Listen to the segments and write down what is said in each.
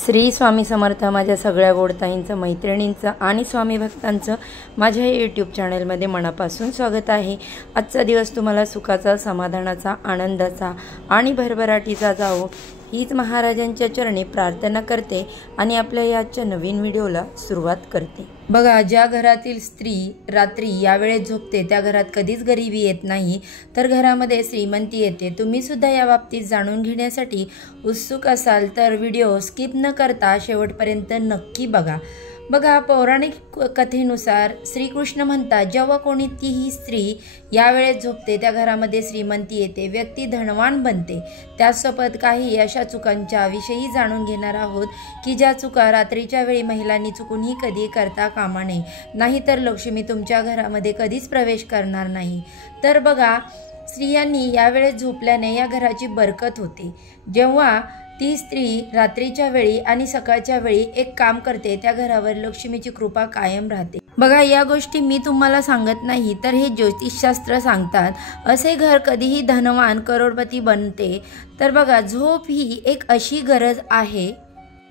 श्री स्वामी समर्थ माझ्या सगळ्या गोडताईंचं, मैत्रिणींचं आणि स्वामी भक्तांचं माझ्या यूट्यूब चॅनलमध्ये मनापासून स्वागत आहे। आजचा दिवस तुम्हाला सुखाचा, समाधानाचा, आनंदाचा आणि भरभराटीचा जावो हीच महाराजांच्या चरणी प्रार्थना करते आणि आपल्या याच्या नवीन व्हिडिओला सुरुवात करते। बघा, ज्या घरातील स्त्री रात्री या वेळेत झोपते त्या घरात कधीच गरिबी येत नाही, तर घरामध्ये श्रीमंती येते। तुम्ही सुद्धा या बाबतीत जाणून घेण्यासाठी उत्सुक असाल तर व्हिडिओ स्किप न करता शेवटपर्यंत नक्की बघा। बघा, पौराणिक कथेनुसार श्रीकृष्ण म्हणतात, जेव्हा कोणतीही स्त्री या वेळेत झोपते त्या घरामध्ये श्रीमंती येते, व्यक्ती धनवान बनते। त्यासोबत काही अशा चुकांच्या विषयी जाणून घेणार आहोत की ज्या चुका रात्रीच्या वेळी महिलांनी चुकूनही कधी करता कामा नये, नाहीतर लक्ष्मी तुमच्या घरामध्ये कधीच प्रवेश करणार नाही। तर बघा, स्त्रियांनी या वेळेत झोपल्याने या घराची बरकत होते। जेव्हा ती स्त्री रात्रीच्या वेळी आणि सकाळच्या वेळी एक काम करते त्या घरावर लक्ष्मीची कृपा कायम राहते। बघा, या गोष्टी मी तुम्हाला सांगत नाही, तर हे ज्योतिषशास्त्र सांगतात। असे घर कधीही धनवान करोडपती बनते। तर बघा, झोप ही एक अशी गरज आहे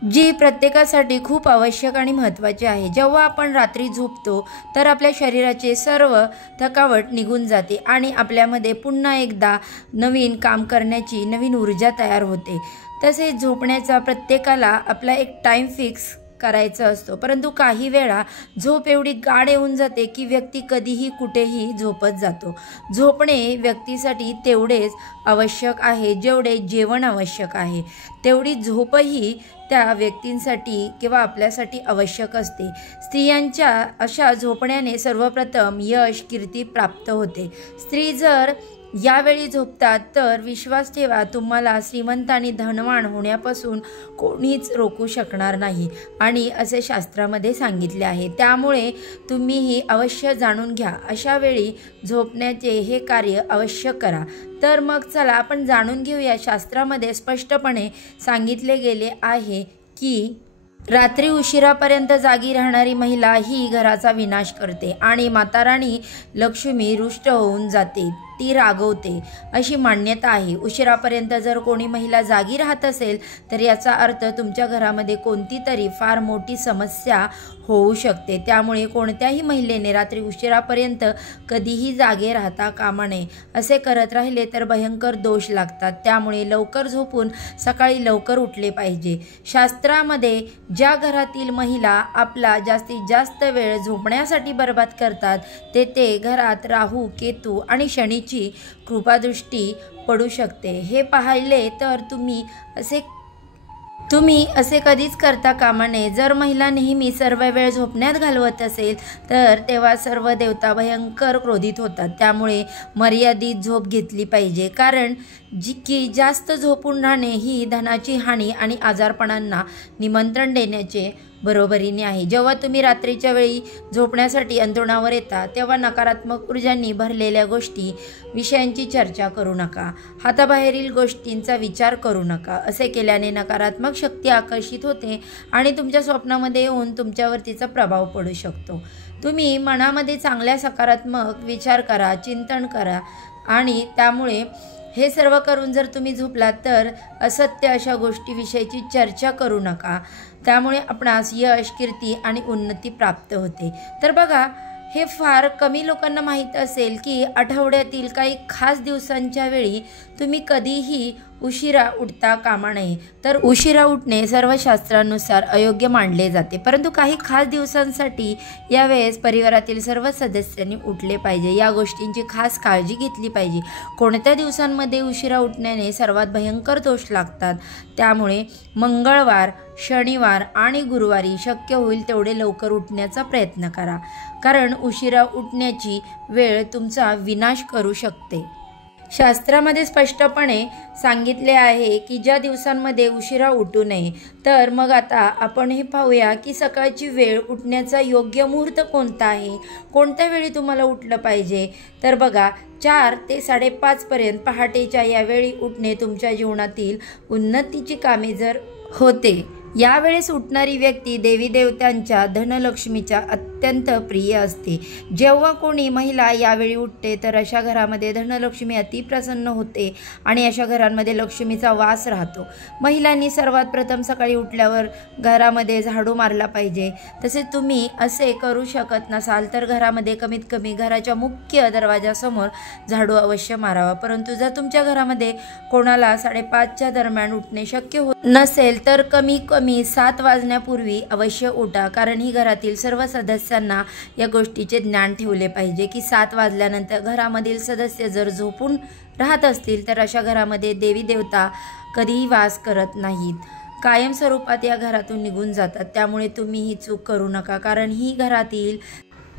जी प्रत्येकासाठी खूप आवश्यक आणि महत्त्वाची आहे। जेव्हा आपण रात्री झोपतो तर आपल्या शरीराचे सर्व थकावट निघून जाते आणि आपल्यामध्ये पुन्हा एकदा नवीन काम करण्याची नवीन ऊर्जा तयार होते। तसेच झोपण्याचा प्रत्येकाला आपला एक टाइम फिक्स करायचा असतो, परंतु काही वेळा झोप एवढी गाढ येऊन जाते की व्यक्ती कधीही कुठेही झोपत जातो। झोपणे व्यक्तीसाठी तेवढेच आवश्यक आहे जेवढे जेवण आवश्यक आहे, तेवढी झोपही त्या व्यक्तींसाठी किंवा आपल्यासाठी आवश्यक असते। स्त्रियांच्या अशा झोपण्याने सर्वप्रथम यश, कीर्ती प्राप्त होते। स्त्री जर यावेळी झोपतात तर विश्वास ठेवा, तुम्हाला श्रीमंत आणि धनवान होण्यापासून कोणीच रोखू शकणार नाही आणि असे शास्त्रामध्ये सांगितले आहे। त्यामुळे तुम्हीही अवश्य जाणून घ्या, अशा वेळी झोपण्याचे हे कार्य अवश्य करा। तर मग चला आपण जाणून घेऊया, शास्त्रामध्ये स्पष्टपणे सांगितले गेले आहे की रात्री उशिरापर्यंत जागी राहणारी महिला ही घराचा विनाश करते आणि माता राणी लक्ष्मी रुष्ट होऊन जाते, ती रागवते अशी मान्यता आहे। उशिरापर्यंत जर कोणी महिला जागी राहत असेल तर याचा अर्थ तुमच्या घरामध्ये कोणती तरी फार मोठी समस्या होऊ शकते। त्यामुळे कोणत्याही महिलेने रात्री उशिरापर्यंत कधीही जागे राहता कामा नये। असे करत राहिले तर भयंकर दोष लागतात। त्यामुळे लवकर झोपून सकाळी लवकर उठले पाहिजे। शास्त्रामध्ये ज्या घरातील महिला आपला जास्तीत जास्त वेळ झोपण्यासाठी बर्बाद करतात तेथे घरात राहू, केतू आणि शनीची कृपादृष्टी पडू शकते। हे पाहिले तर तुम्ही असे कधीच करता कामा नये। जर महिला नेहमी सर्व वेळ झोपण्यात घालवत असेल तर तेव्हा सर्व देवता भयंकर क्रोधित होतात। त्यामुळे मर्यादित झोप घेतली पाहिजे, कारण जास्त झोपून राहणे ही धनाची हानी आणि आजारपणांना निमंत्रण देण्याचे बरोबरीने आहे। जेव्हा तुम्ही रात्रीच्या वेळी झोपण्यासाठी अंथरुणावर येता तेव्हा नकारात्मक ऊर्जांनी भरलेल्या गोष्टी, विषयांची चर्चा करू नका, हाताबाहेरील गोष्टींचा विचार करू नका। असे केल्याने नकारात्मक शक्ती आकर्षित होते आणि तुमच्या स्वप्नामध्ये येऊन तुमच्यावर तिचा प्रभाव पडू शकतो। तुम्ही मनामध्ये चांगल्या सकारात्मक विचार करा, चिंतन करा आणि त्यामुळे हे सर्व करून जर तुम्ही झोपलात तर असत्य अशा गोष्टीविषयीची चर्चा करू नका। त्यामुळे आपणास यश, कीर्ती आणि उन्नती प्राप्त होते। तर बघा, हे फार कमी लोकांना माहीत असेल की आठवड्यातील काही खास दिवसांच्या वेळी तुम्ही कधीही उशिरा उठता कामा नये। तर उशिरा उठणे सर्व शास्त्रानुसार अयोग्य मानले जाते, परंतु काही खास दिवसांसाठी यावेळेस परिवारातील सर्व सदस्यांनी उठले पाहिजे। या गोष्टींची खास काळजी घेतली पाहिजे। कोणत्या दिवसांमध्ये उशिरा उठण्याने सर्वात भयंकर दोष लागतात, त्यामुळे मंगळवार, शनिवार आणि गुरुवारी शक्य होईल तेवढे लवकर उठण्याचा प्रयत्न करा, कारण उशिरा उठण्याची वेळ तुमचा विनाश करू शकते। शास्त्रामध्ये स्पष्टपणे सांगितले आहे की ज्या दिवसांमध्ये उशिरा उठू नये। तर मग आता आपण हे पाहूया की सकाळची वेळ उठण्याचा योग्य मुहूर्त कोणता आहे, कोणत्या वेळी तुम्हाला उठलं पाहिजे। तर बघा, 4 ते 5:30 पर्यंत पहाटेच्या या वेळी उठणे तुमच्या जीवनातील उन्नतीची कामे जर होते। यावेळेस उठणारी व्यक्ती देवी देवतांच्या, धनलक्ष्मीच्या अत्यंत प्रिय असते। जेव्हा कोणी महिला यावेळी उठते तर अशा घरामध्ये धनलक्ष्मी अतिप्रसन्न होते आणि अशा घरांमध्ये लक्ष्मीचा वास राहतो। महिलांनी सर्वात प्रथम सकाळी उठल्यावर घरामध्ये झाडू मारला पाहिजे। तसेच तुम्ही असे करू शकत नसाल तर घरामध्ये कमीत कमी घराच्या मुख्य दरवाजासमोर झाडू अवश्य मारावा। परंतु जर तुमच्या घरामध्ये कोणाला 5:30च्या दरम्यान उठणे शक्य होत नसेल तर कमी कमी 7 वाजण्यापूर्वी अवश्य उठा, कारण ही घरातील सर्व सदस्यांना या गोष्टीचे ज्ञान ठेवले पाहिजे की 7 वाजल्यानंतर घरामधील सदस्य जर झोपून राहत असतील तर अशा घरामध्ये देवी देवता कधीही वास करत नाहीत, कायम स्वरूपात या घरातून निघून जातात। त्यामुळे तुम्ही ही चूक करू नका, कारण ही घरातील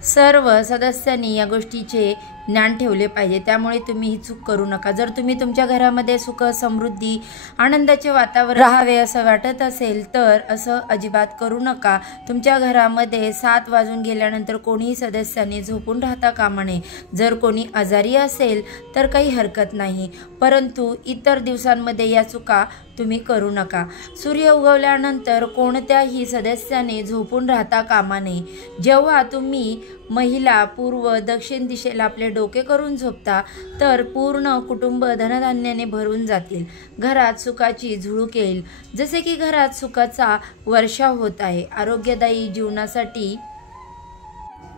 सर्व सदस्यांनी या गोष्टीचे ज्ञान ठेवले पाहिजे। त्यामुळे तुम्ही ही चूक करू नका। जर तुम्ही तुमच्या घरामध्ये सुख समृद्धी आनंदाचे वातावरण राहावे असं वाटत असेल तर असं अजिबात करू नका। तुमच्या घरामध्ये 7 वाजून गेल्यानंतर कोणीही सदस्यांनी झोपून राहता कामा नये। जर कोणी आजारी असेल तर काही हरकत नाही, परंतु इतर दिवसांमध्ये या चुका तुम्ही करू नका। सूर्य उगवल्यानंतर कोणत्याही सदस्याने झोपून राहता कामा नये। जेव्हा तुम्ही महिला पूर्व दक्षिण दिशेला आपले डोके करून झोपता तर पूर्ण कुटुंब धनधान्याने भरून जातील, घरात सुखाची झुळूक येईल, जसे की घरात सुखाचा वर्षाव होत आहे आरोग्यदायी जीवनासाठी।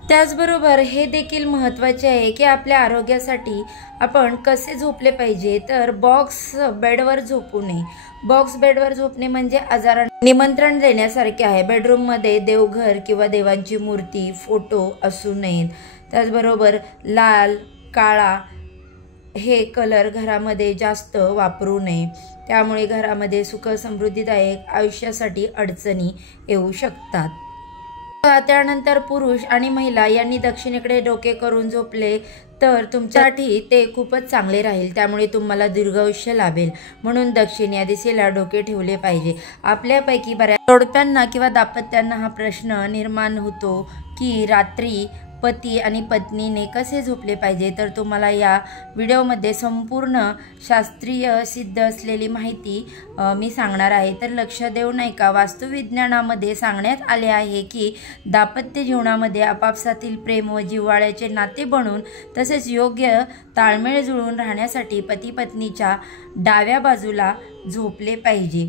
त्याचबरोबर हे देखील महत्त्वाचे आहे की आपल्या आरोग्यासाठी आपण कसे झोपले पाहिजे, तर बॉक्स बेडवर झोपू नये। बॉक्स बेडवर झोपणे म्हणजे आजारांना निमंत्रण देण्यासारखे आहे। बेडरूममध्ये देवघर किंवा देवांची मूर्ती, फोटो असू नयेत। त्याचबरोबर लाल, काळा हे कलर घरामध्ये जास्त वापरू नये, त्यामुळे घरामध्ये सुख समृद्धीदायक आयुष्यासाठी अडचणी येऊ शकतात। त्यानंतर पुरुष आणि महिला यांनी दक्षिणेकडे डोके करून झोपले तर तुमच्यासाठी ते खूपच चांगले राहील, त्यामुळे तुम्हाला दीर्घायुष्य लाभेल। म्हणून दक्षिण या दिशेला डोके ठेवले पाहिजे। आपल्यापैकी बऱ्याच जोडप्यांना किंवा दाम्पत्यांना हा प्रश्न निर्माण होतो की रात्री पती आणि पत्नीने कसे झोपले पाहिजे, तर तुम्हाला या व्हिडिओमध्ये संपूर्ण शास्त्रीय सिद्ध असलेली माहिती मी सांगणार आहे। तर लक्ष देऊ नये का, वास्तुविज्ञानामध्ये सांगण्यात आले आहे की दाम्पत्य जीवनामध्ये आपापसातील प्रेम व जिव्हाळ्याचे नाते बनवून तसेच योग्य ताळमेळ जुळून राहण्यासाठी पती पत्नीच्या डाव्या बाजूला झोपले पाहिजे,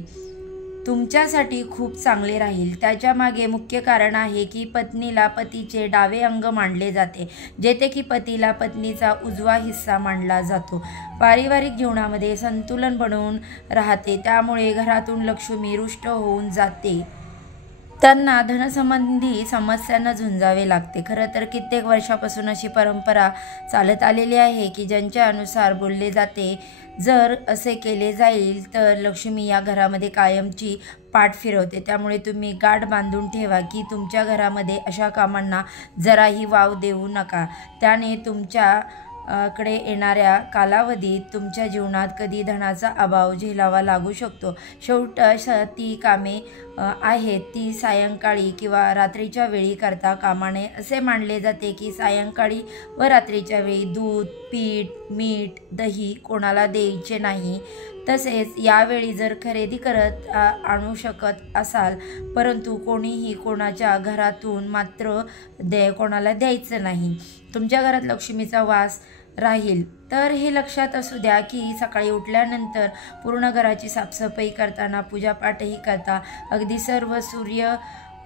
तुमच्यासाठी खूप चांगले राहील। त्याच्या मागे मुख्य कारण आहे की पत्नीला पतीचे डावे अंग मानले जाते, जेथे की पतीला पत्नीचा उजवा हिस्सा मानला जातो। पारिवारिक जीवनामध्ये संतुलन बनवून राहते, त्यामुळे घरातून लक्ष्मी रुष्ट होऊन जाते, त्यांना धनसंबंधी समस्यांना झुंजावे लागते। खरं तर कित्येक वर्षापासून अशी परंपरा चालत आलेली आहे की ज्यांच्या अनुसार बोलले जाते, जर असे केले जाईल तर लक्ष्मी या घरामध्ये कायमची पाठ फिरवते। त्यामुळे तुम्ही गाठ बांधून ठेवा की तुमच्या घरामध्ये अशा कामांना जराही वाव देऊ नका, त्याने तुमच्याकडे येणाऱ्या कालावधीत तुमच्या जीवनात कधी धनाचा अभाव झेलावा लागू शकतो। शेवटी ती कामे आहेत ती सायंकाळी किंवा रात्रीच्या वेळी करता कामा नये। असे मानले जाते की सायंकाळी व रात्रीच्या वेळी दूध, पीठ, मीठ, दही कोणाला द्यायचे नाही। तसेच यावेळी जर खरेदी करत आणू शकत असाल, परंतु कोणीही कोणाच्या घरातून मात्र कोणाला द्यायचं नाही, तुमच्या घरात लक्ष्मीचा वास राहील। तर हे लक्षात असू द्या की सकाळी उठल्यानंतर पूर्ण घराची साफसफाई करताना पूजापाठही करता, अगदी सर्व सूर्य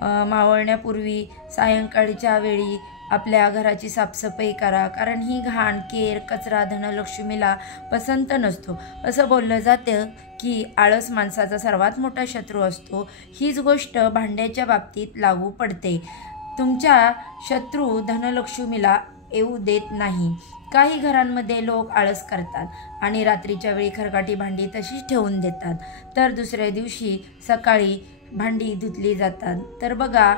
मावळण्यापूर्वी सायंकाळच्या वेळी आपल्या घराची साफसफाई करा, कारण ही घाण, केर, कचरा धनलक्ष्मीला पसंत नसतो। असं बोललं जातं की आळस माणसाचा सर्वात मोठा शत्रू असतो। हीच गोष्ट भांड्याच्या बाबतीत लागू पडते। तुमच्या शत्रू धनलक्ष्मीला येऊ देत नाही। काही घरांमध्ये लोक आळस करतात आणि रात्रीच्या वेळी खरकाटी भांडी तशीच ठेवून देतात, तर दुसऱ्या दिवशी सकाळी भांडी धुतली जातात। तर बघा,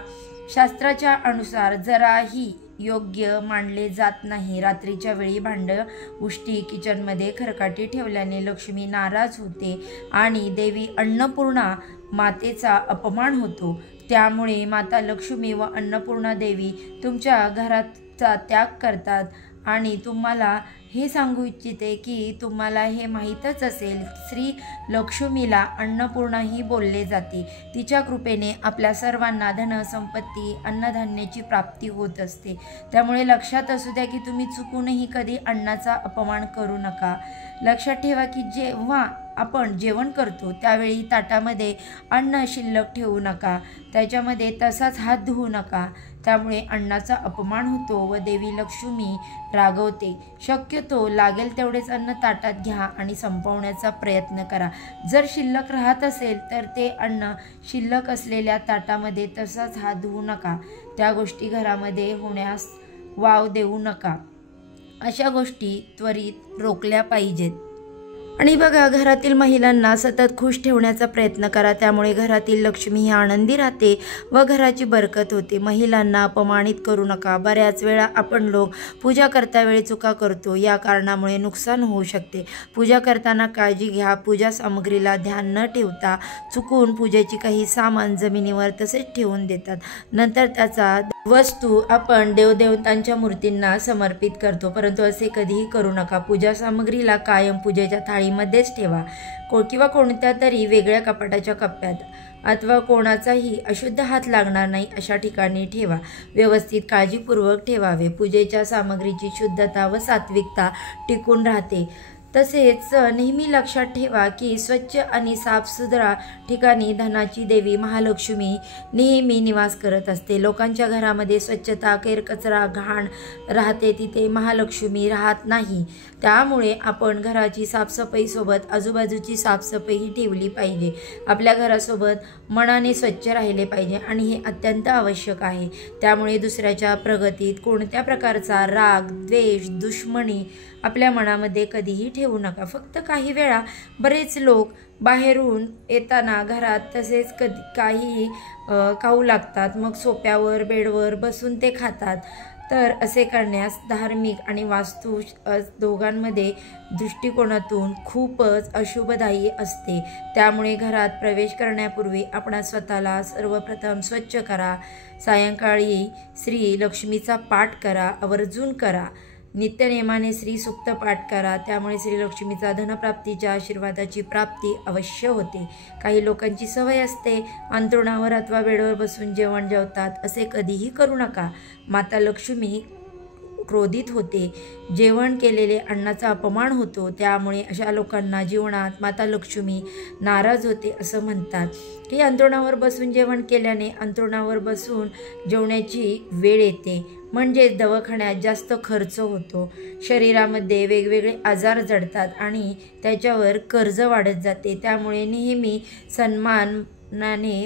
शास्त्राच्या अनुसार जराही योग्य मानले जात नाही। रात्रीच्या वेळी भांडं उष्टी किचनमध्ये खरकाटी ठेवल्याने लक्ष्मी नाराज होते आणि देवी अन्नपूर्णा मातेचा अपमान होतो। त्यामुळे माता लक्ष्मी व अन्नपूर्णा देवी तुमच्या घराचा त्याग करतात आणि तुम्हाला हे सांगू इच्छिते की तुम्हाला हे माहीतच असेल, श्री लक्ष्मीला अन्नपूर्णाही बोलले जाते. तिच्या कृपेने आपल्या सर्वांना धन, संपत्ती, अन्नधान्याची प्राप्ती होत असते. त्यामुळे लक्षात असू द्या की तुम्ही चुकूनही कधी अन्नाचा अपमान करू नका. लक्षात ठेवा की जेव्हा आपण जेवण करतो त्यावेळी ताटामध्ये अन्न शिल्लक ठेवू नका, त्याच्यामध्ये तसाच हात धुवू नका. त्यामुळे अन्नाचा अपमान होतो व देवी लक्ष्मी रागवते. शक्यतो लागेल तेवढेच अन्न ताटात घ्या आणि संपवण्याचा प्रयत्न करा. जर शिल्लक राहत असेल तर ते अन्न शिल्लक असलेल्या ताटामध्ये तसाच हात धुवू नका. त्या गोष्टी घरामध्ये होण्यास वाव देऊ नका. अशा गोष्टी त्वरित रोखल्या पाहिजेत. आणि बघा, घरातील महिलांना सतत खुश ठेवण्याचा प्रयत्न करा. त्यामुळे घरातील लक्ष्मी ही आनंदी राहते व घराची बरकत होते. महिलांना अपमानित करू नका. बऱ्याच वेळा आपण लोक पूजा करता वेळी चुका करतो. या कारणामुळे नुकसान होऊ शकते. पूजा करताना काळजी घ्या. पूजा सामग्रीला ध्यान न ठेवता चुकून पूजेची काही सामान जमिनीवर तसेच ठेवून देतात. नंतर त्याचा वस्तू आपण देवदेवतांच्या मूर्तींना समर्पित करतो, परंतु असे कधीही करू नका. पूजा सामग्रीला कायम पूजेच्या थाळीमध्येच ठेवा किंवा कोणत्या तरी वेगळ्या कपाटाच्या कप्प्यात अथवा कोणाचाही अशुद्ध हात लागणार नाही अशा ठिकाणी ठेवा. व्यवस्थित काळजीपूर्वक ठेवावे. पूजेच्या सामग्रीची शुद्धता व सात्विकता टिकून राहते. तसेच नेहमी लक्षात ठेवा की स्वच्छ आणि साफसुथरा ठिकाणी धनाची देवी महालक्ष्मी नेहमी निवास करत असते. लोकांच्या घरामध्ये स्वच्छता, केरकचरा, घाण राहते, तिथे महालक्ष्मी राहत नाही. त्यामुळे आपण घराची साफसफाईसोबत आजूबाजूची साफसफाईही ठेवली पाहिजे. आपल्या घरासोबत मनाने स्वच्छ राहिले पाहिजे आणि हे अत्यंत आवश्यक आहे. त्यामुळे दुसऱ्याच्या प्रगतीत कोणत्या प्रकारचा राग, द्वेष, दुश्मनी आपल्या मनामध्ये कधीही ठेवू नका. फक्त काही वेळा बरेच लोक बाहेरून येताना घरात तसेच काही खाऊ लागतात, मग सोफ्यावर, बेडवर बसून ते खातात. तर असे करण्यास धार्मिक आणि वास्तू दोघांमध्ये दृष्टिकोनातून खूपच अशुभदायी असते. त्यामुळे घरात प्रवेश करण्यापूर्वी आपण स्वतःला सर्वप्रथम स्वच्छ करा. सायंकाळी श्री लक्ष्मीचा पाठ करा, आवर्जून करा. नित्यनेमाने श्री सूक्त पाठ करा. त्यामुळे श्री लक्ष्मीचा धनप्राप्तीच्या आशीर्वादाची प्राप्ती अवश्य होते. काही लोकांची सवय असते अंथरुणावर अथवा बेडवर बसून जेवण जेवतात. असे कधीही करू नका. माता लक्ष्मी क्रोधित होते. जेवण केलेले अन्नाचा अपमान होतो. त्यामुळे अशा लोकांना जीवनात माता लक्ष्मी नाराज होते असं म्हणतात. की अंथरुणावर बसून जेवण केल्याने अंथरुणावर बसून जेवण्याची वेळ येते, म्हणजे दवाखान्यात जास्त खर्च होतो. शरीरामध्ये वेगवेगळे आजार जडतात आणि त्याच्यावर कर्ज वाढत जाते. त्यामुळे नेहमी सन्मानाने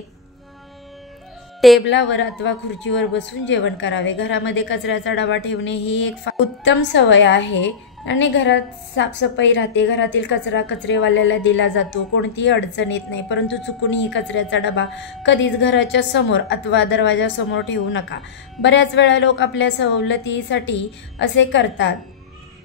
टेबलावर अथवा खुर्चीवर बसून जेवण करावे. घरामध्ये कचऱ्याचा डबा ठेवणे ही एक उत्तम सवय आहे आणि घरात साफसफाई राहते. घरातील कचरा कचरेवाल्याला दिला जातो, कोणतीही अडचण येत नाही. परंतु चुकूनही कचऱ्याचा डबा कधीच घराच्या समोर अथवा दरवाजासमोर ठेवू नका. बऱ्याच वेळा लोक आपल्या सवलतीसाठी असे करतात.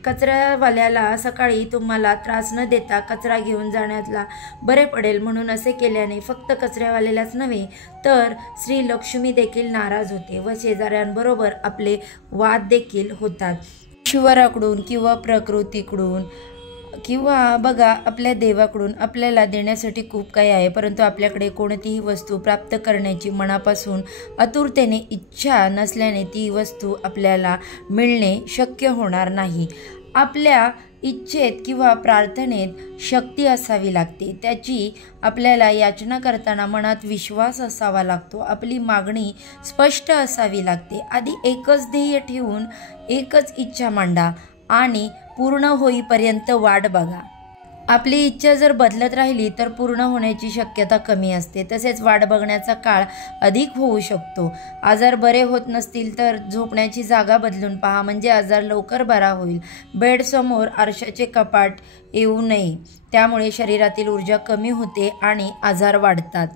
कचऱ्यावाल्याला सकाळी तुम्हाला त्रास न देता कचरा घेऊन जाण्याला बरे पडेल म्हणून असे केल्याने फक्त कचऱ्यावाल्यालाच नव्हे तर श्री लक्ष्मी देखील नाराज होते व शेजाऱ्यांबरोबर आपले वाद देखील होतात. ईश्वराकडून किंवा प्रकृतीकडून किंवा बघा आपल्या देवाकडून आपल्याला देण्यासाठी खूप काही आहे, परंतु आपल्याकडे कोणतीही वस्तू प्राप्त करण्याची मनापासून आतुरतेने इच्छा नसल्याने ती वस्तू आपल्याला मिळणे शक्य होणार नाही. आपल्या इच्छेत किंवा प्रार्थनेत शक्ती असावी लागते. त्याची आपल्याला याचना करताना मनात विश्वास असावा लागतो. आपली मागणी स्पष्ट असावी लागते. आधी एकच ध्येय ठेवून एकच इच्छा मांडा आणि पूर्ण होईपर्यंत वाट बघा. आपली इच्छा जर बदलत राहिली तर पूर्ण होण्याची शक्यता कमी असते. तसेच वाट बघण्याचा काळ अधिक होऊ शकतो. आजार बरे होत नसतील तर झोपण्याची जागा बदलून पहा, म्हणजे आजार लवकर बरा होईल. बेडसमोर आरशाचे कपाट येऊ नये, त्यामुळे शरीरातील ऊर्जा कमी होते आणि आजार वाढतात.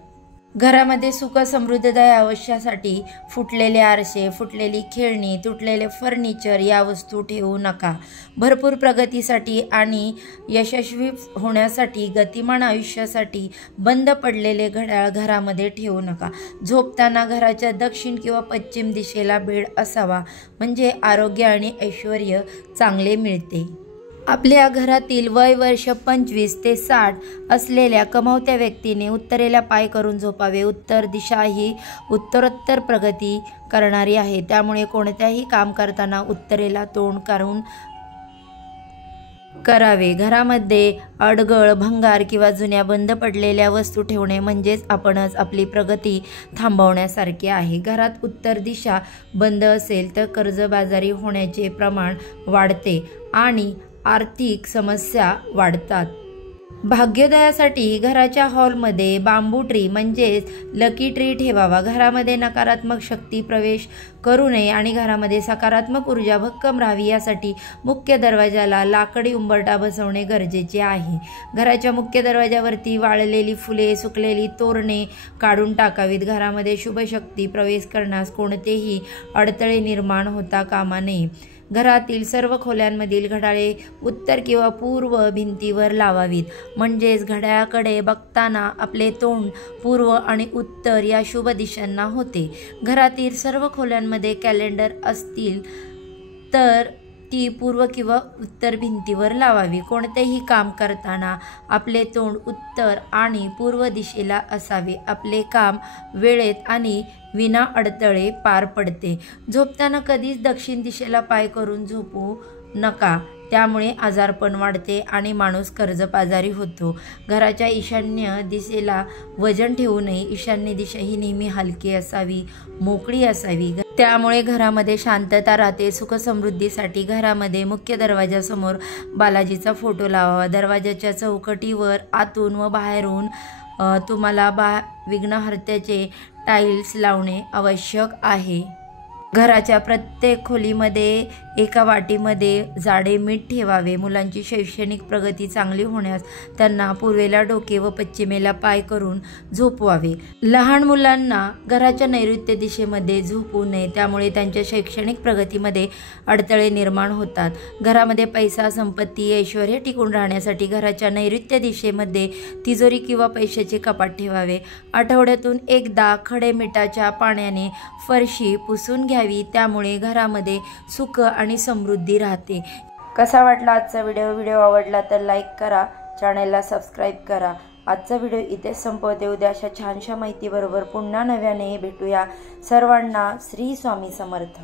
घरामध्ये सुख समृद्धता यावश्यासाठी फुटलेले आरसे, फुटलेली खेळणी, तुटलेले फर्निचर या वस्तू ठेवू नका. भरपूर प्रगतीसाठी आणि यशस्वी होण्यासाठी, गतिमान आयुष्यासाठी बंद पडलेले घड्याळ घरामध्ये ठेवू नका. झोपताना घराच्या दक्षिण किंवा पश्चिम दिशेला बेड असावा, म्हणजे आरोग्य आणि ऐश्वर्य चांगले मिळते. आपल्या घरातील वय वर्ष 25 ते 60 असलेल्या कमावत्या व्यक्तीने उत्तरेला पाय करून झोपावे। उत्तर दिशा ही उत्तरोत्तर प्रगती करणारी आहे, त्यामुळे कोणत्याही काम करताना उत्तरेला तोंड करून करावे। घरामध्ये अडगळ, भंगार किंवा जुन्या बंद पडलेल्या वस्तू ठेवणे म्हणजेच आपणच आपली प्रगती थांबवण्यासारखे आहे। घरात उत्तर दिशा बंद असेल तर कर्जबाजारी होण्याचे प्रमाण वाढते आणि आर्थिक समस्या वाढतात। भाग्योदयासाठी घराच्या हॉलमध्ये बांबू ट्री म्हणजेच लकी ट्री ठेवावा। घरामध्ये नकारात्मक शक्ती प्रवेश करू नये आणि घरामध्ये सकारात्मक ऊर्जा भक्कम राहावी यासाठी मुख्य दरवाजाला लाकडी उंबरठा बसवणे गरजेचे आहे। घराच्या मुख्य दरवाजावरती वाळलेली फुले, सुकलेली तोरणे काढून टाकावीत। घरामध्ये शुभ शक्ती प्रवेश करण्यास कोणतेही अडथळे निर्माण होता कामा नये। घरातील सर्व खोल्यांमधील घड्याळे उत्तर किंवा पूर्व भिंतीवर लावावीत, म्हणजेच घड्याळाकडे बघताना आपले तोंड पूर्व आणि उत्तर या शुभ दिशांना होते। घरातील सर्व खोल्यांमध्ये कॅलेंडर असतील तर ती पूर्व किंवा उत्तर भिंतीवर लावावी। कोणतेही काम करताना आपले तोंड उत्तर आणि पूर्व दिशेला असावे। आपले काम वेळेत आणि विना अडथळे पार पडते। झोपताना कधीच दक्षिण दिशेला पाय करून झोपू नका, त्यामुळे आजारपण वाढते आणि माणूस कर्जबाजारी होतो। घराच्या ईशान्य दिशेला वजन ठेवू नये। ईशान्य दिशा ही नेहमी हलकी असावी, मोकळी असावी, त्यामुळे घरामध्ये शांतता राहते। सुख समृद्धीसाठी घरामध्ये मुख्य दरवाजासमोर बालाजीचा फोटो लावावा। दरवाजाच्या चौकटीवर आतून व बाहेरून तुम्हाला विघ्नहर्त्याचे टाईल्स लावणे आवश्यक आहे। घराच्या प्रत्येक खोलीमध्ये एका वाटीमध्ये जाडे मीठ ठेवावे। मुलांची शैक्षणिक प्रगती चांगली होण्यास त्यांना पूर्वेला डोके व पश्चिमेला पाय करून झोपवावे। लहान मुलांना घराच्या नैऋत्य दिशेमध्ये झोपू नये, त्यामुळे त्यांच्या शैक्षणिक प्रगतीमध्ये अडथळे निर्माण होतात। घरामध्ये पैसा, संपत्ती, ऐश्वर्य टिकून राहण्यासाठी घराच्या नैऋत्य दिशेमध्ये तिजोरी किंवा पैशाचे कपाट ठेवावे। आठवड्यातून एकदा खडे मिठाच्या पाण्याने फरशी पुसून घ्यावी, त्यामुळे घरामध्ये सुख आणि समृद्धी राहते। कसा वाटला आजचा व्हिडिओ आवडला तर लाईक करा, चॅनलला सबस्क्राईब करा। आजचा व्हिडिओ इथेच संपवते। उद्या अशा छानशा माहितीबरोबर पुन्हा नव्याने भेटूया। सर्वांना श्री स्वामी समर्थ।